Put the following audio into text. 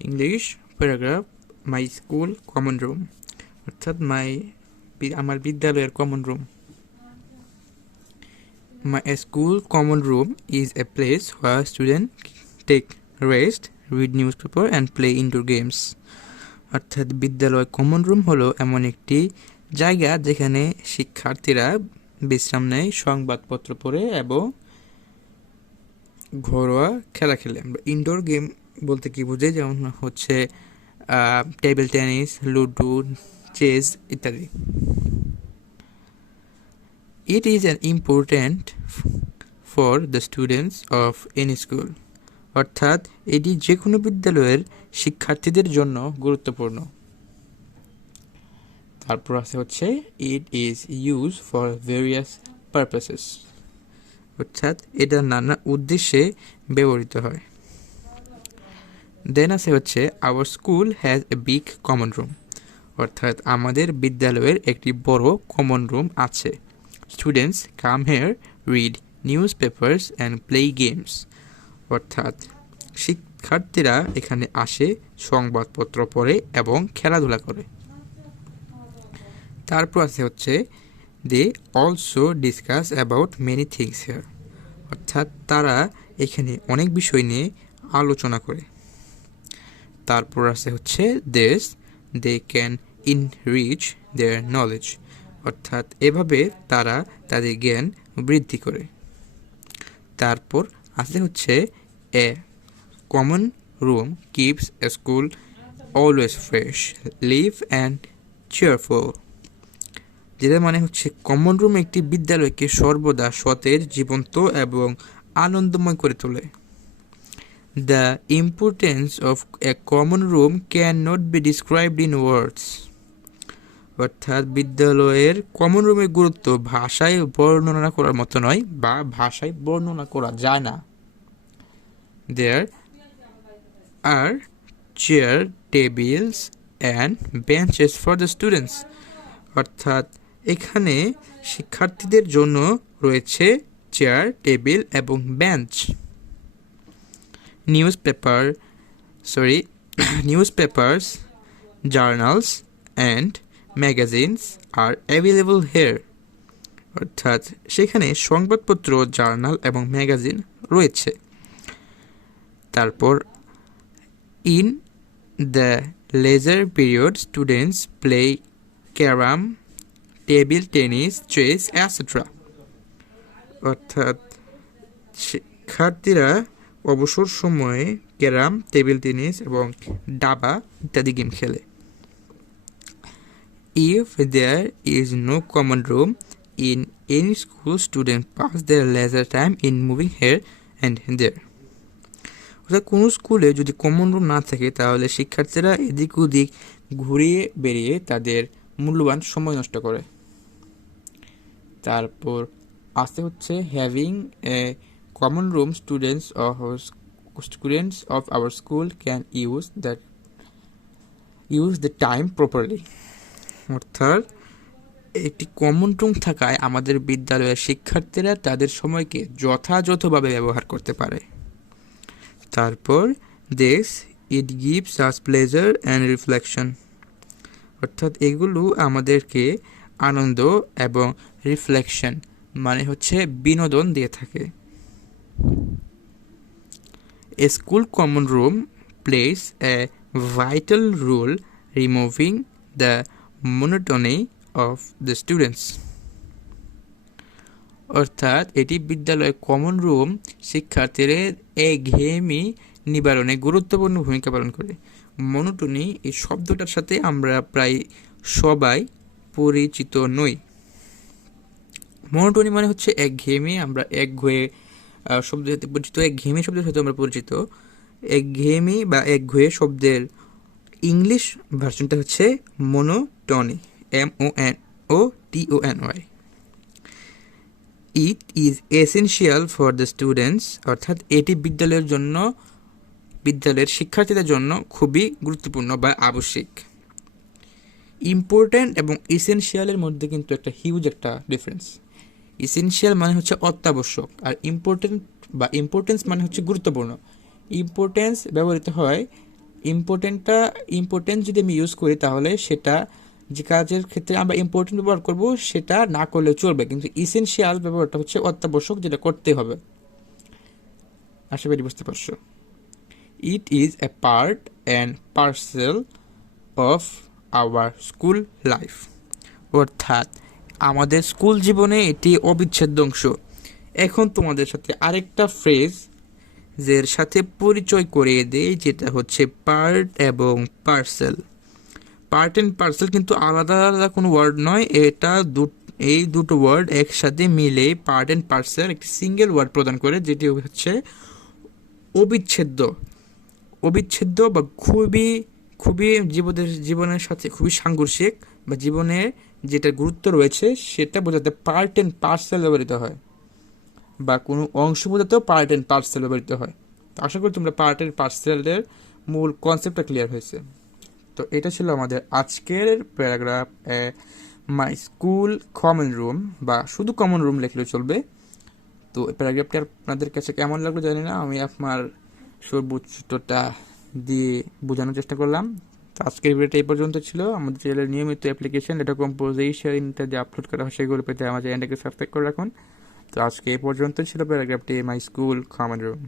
English paragraph my school common room, অর্থাৎ আমার বিদ্যালয়ের common room. My school common room is a place where students take rest, read newspaper and play indoor games. অর্থাৎ বিদ্যালয় common room হলো এমন একটি জায়গা যেখানে শিক্ষার্থীরা বিশ্রাম নেয়, সংবাদপত্র পড়ে এবং ঘরোয়া খেলা খেলে। আমরা ইনডোর গেম বলতে কি বুঝি, যেমন হচ্ছে টেবিল টেনিস, লুডো, চেস ইত্যাদি। It is an important for the students of any school. অর্থাৎ এটি যে কোনো বিদ্যালয়ের শিক্ষার্থীদের জন্য গুরুত্বপূর্ণ। তারপর আছে হচ্ছে it is used for various purposes. অর্থাৎ এটা নানা উদ্দেশ্যে ব্যবহৃত হয়। দেন আছে হচ্ছে our school has a big common room. অর্থাৎ আমাদের বিদ্যালয়ের একটি বড় কমন রুম আছে। Students come here, read newspapers and play games. অর্থাৎ শিক্ষার্থীরা এখানে আসে, সংবাদপত্র পড়ে এবং খেলাধুলা করে। তারপর আছে হচ্ছে they also discuss about many things here. অর্থাৎ তারা এখানে অনেক বিষয় নিয়ে আলোচনা করে। তারপর আছে হচ্ছে this they can enrich their knowledge. অর্থাৎ এভাবে তারা তাদের জ্ঞান বৃদ্ধি করে। তারপর আছে হচ্ছে a common room keeps a school always fresh, live and cheerful. যেটা মানে হচ্ছে কমন রুম একটি বিদ্যালয়কে সর্বদা সতেজ, জীবন্ত এবং আনন্দময় করে তোলে। The importance of a common room cannot be described in words. অর্থাৎ বিদ্যালয়ের কমন রুমের গুরুত্ব ভাষায় বর্ণনা করার মতো নয়, বা ভাষায় বর্ণনা করা যায় না। There are chair, tables and benches for the students. অর্থাৎ এখানে শিক্ষার্থীদের জন্য রয়েছে চেয়ার, টেবিল এবং bench. Newspapers, journals and magazines are available here. অর্থাৎ সেখানে সংবাদপত্র, জার্নাল এবং ম্যাগাজিন রয়েছে। তারপর in the leisure period students play carrom, table tennis, chess etc. অর্থাৎ শিক্ষার্থীরা অবসর সময়ে ক্যারাম, টেবিল টেনিস এবং দাবা ইত্যাদি গেম খেলে। If there is no common room in any school, students pass their leisure time in moving here and there. অর্থাৎ কোনো স্কুলে যদি কমন রুম না থাকে তাহলে শিক্ষার্থীরা এদিক ওদিক ঘুরিয়ে বেরিয়ে তাদের মূল্যবান সময় নষ্ট করে। তারপর আসতে হচ্ছে having a common room students of our school can use the time properly. অর্থাৎ একটি কমন রুম থাকায় আমাদের বিদ্যালয়ের শিক্ষার্থীরা তাদের সময়কে যথাযথভাবে ব্যবহার করতে পারে। তারপর it gives us pleasure and reflection. অর্থাৎ এগুলো আমাদেরকে আনন্দ এবং রিফ্লেকশন মানে হচ্ছে বিনোদন দিয়ে থাকে। A school common room plays a vital role removing the monotony of the students. অর্থাৎ এটি বিদ্যালয়ের কমন রুম শিক্ষার্থীদের একঘেয়েমি নিবারণে গুরুত্বপূর্ণ ভূমিকা পালন করে। মনোটনি এই শব্দটার সাথে আমরা প্রায় সবাই পরিচিত নই। মনোটনি মানে হচ্ছে একঘেয়েমি, আমরা একঘেয়ে শব্দের সাথে পরিচিত, একঘেয়েমি শব্দের সাথে আমরা পরিচিত। একঘেয়েমি বা একঘেয়ে শব্দের ইংলিশ ভার্সনটা হচ্ছে monotony, MONOTONY. It is essential for the students. অর্থাৎ এটি বিদ্যালয়ের শিক্ষার্থীদের জন্য খুবই গুরুত্বপূর্ণ বা আবশ্যিক। ইম্পর্ট্যান্ট এবং এসেনশিয়ালের মধ্যে কিন্তু একটা হিউজ একটা ডিফারেন্স। এসেনশিয়াল মানে হচ্ছে অত্যাবশ্যক, আর ইম্পর্টেন্স মানে হচ্ছে গুরুত্বপূর্ণ। ইম্পর্টেন্স ব্যবহৃত হয় ইম্পর্টেন্ট যদি আমি ইউজ করি তাহলে সেটা যে কাজের ক্ষেত্রে আমরা ইম্পর্টেন্ট ব্যবহার করব সেটা না করলেও চলবে, কিন্তু ইসেনশিয়াল ব্যবহারটা হচ্ছে অত্যাবশ্যক, যেটা করতে হবে। আশা করি বুঝতে পারছো। It is a part and parcel of our school life, অর্থাৎ আমাদের স্কুল জীবনে এটি অবিচ্ছেদ্য অংশ। এখন তোমাদের সাথে আরেকটা ফ্রেজ এর সাথে পরিচয় করিয়ে দেই, যেটা হচ্ছে পার্ট এবং পার্সেল। পার্ট অ্যান্ড পার্সেল কিন্তু আলাদা আলাদা কোনো ওয়ার্ড নয়, এটা এই দুটো ওয়ার্ড একসাথে মিলে পার্ট অ্যান্ড পার্সেল একটি সিঙ্গেল ওয়ার্ড প্রদান করে, যেটি হচ্ছে অবিচ্ছেদ্য। অবিচ্ছেদ্য বা খুবই খুবই জীবনের সাথে খুবই সাংঘর্ষিক বা জীবনে যেটা গুরুত্ব রয়েছে সেটা বোঝাতে পার্ট অ্যান্ড পার্সেল ব্যবহৃত হয়, বা কোনো অংশ বোঝাতেও পার্ট অ্যান্ড পার্সেল ব্যবহৃত হয়। তো আশা করি তোমরা পার্ট অ্যান্ড পার্সেলের মূল কনসেপ্টটা ক্লিয়ার হয়েছে। তো এটা ছিল আমাদের আজকের paragraph my school common room, বা শুধু কমন রুম লিখলেও চলবে। তো এই প্যারাগ্রাফটি আপনাদের কাছে কেমন লাগলো জানি না, আমি আপনার সর্বোচ্চটা দিয়ে বোঝানোর চেষ্টা করলাম। তো আজকের ভিডিওটা এই পর্যন্ত ছিল। আমাদের চ্যানেলের নিয়মিত অ্যাপ্লিকেশন এটা কম্পোজিশনটা যে আপলোড করা হয় সেগুলো পেতে আমাদের চ্যানেলটাকে সাবস্ক্রাইব করে রাখুন। তো আজকে এই পর্যন্ত ছিল প্যারাগ্রাফটি মাই স্কুল কমন রুম।